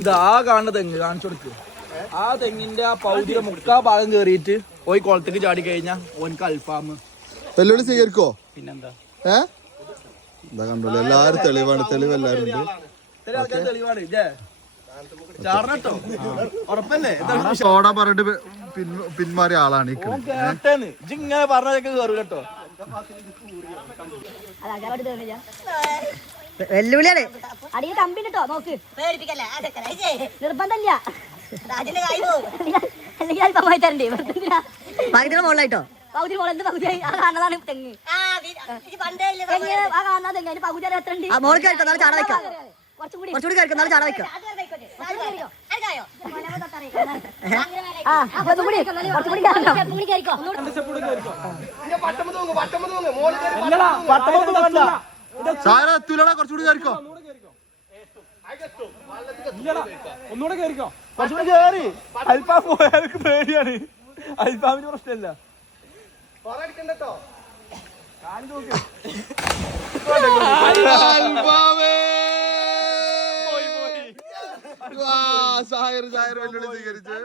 ഇതാ കാണുന്ന തെങ്ങ് കാണിച്ചു കൊടുക്ക്. ആ തെങ്ങിന്റെ ആ പൗതിയുടെ മുക്കാ ഭാഗം കേറിയിട്ട് പോയി കുളത്തേക്ക് ചാടി കഴിഞ്ഞാ ഓനക്ക് അൽഫാം. വെല്ലുവിളി സ്വീകരിക്കോ? പിന്നെന്താ എന്താ കണ്ടോളൂ, എല്ലാരും തെളിവാണ്, തെളിവ് എല്ലാരും ഉണ്ട്. തെളിവാണ് ചാടണട്ടോ ഉറപ്പല്ലേ? സോഡ പറഞ്ഞിട്ട് പിന്മാറിയ ആളാണ് ഇങ്ങനെ പറഞ്ഞതൊക്കെ കേറൂ കേട്ടോ. വെല്ലുവിളിയാണ്. അടിയിൽ കമ്പിട്ടോ നോക്ക്, നിർബന്ധമില്ല. അല്ലെങ്കിൽ അല്പമായി തരണ്ടേ? പകുതിയുടെ മുകളിലായിട്ടോ? പകുതി മുകളിൽ പകുതിയായി. ആ കാണുന്നതാണ് തെങ്ങ്. ആ കാണുന്ന തെങ്ങ് അതിന് പകുതി എത്ര ഉണ്ട്? മോളിൽ കഴിക്കുന്ന ചാട വയ്ക്കാം, കുറച്ചുകൂടി കഴിക്കുന്ന ചാട വയ്ക്കാം. കുറച്ചുകൂടി കയറിക്കോ, ഒന്നുകൂടെ കയറിക്കോ, കുറച്ചുകൂടി കയറി. അൽഫാം പോയാൽക്ക് പേടിയാണ്. അൽഫാമിന് പ്രശ്നമില്ല. സായർ വെല്ലുവിളി സ്വീകരിച്ച്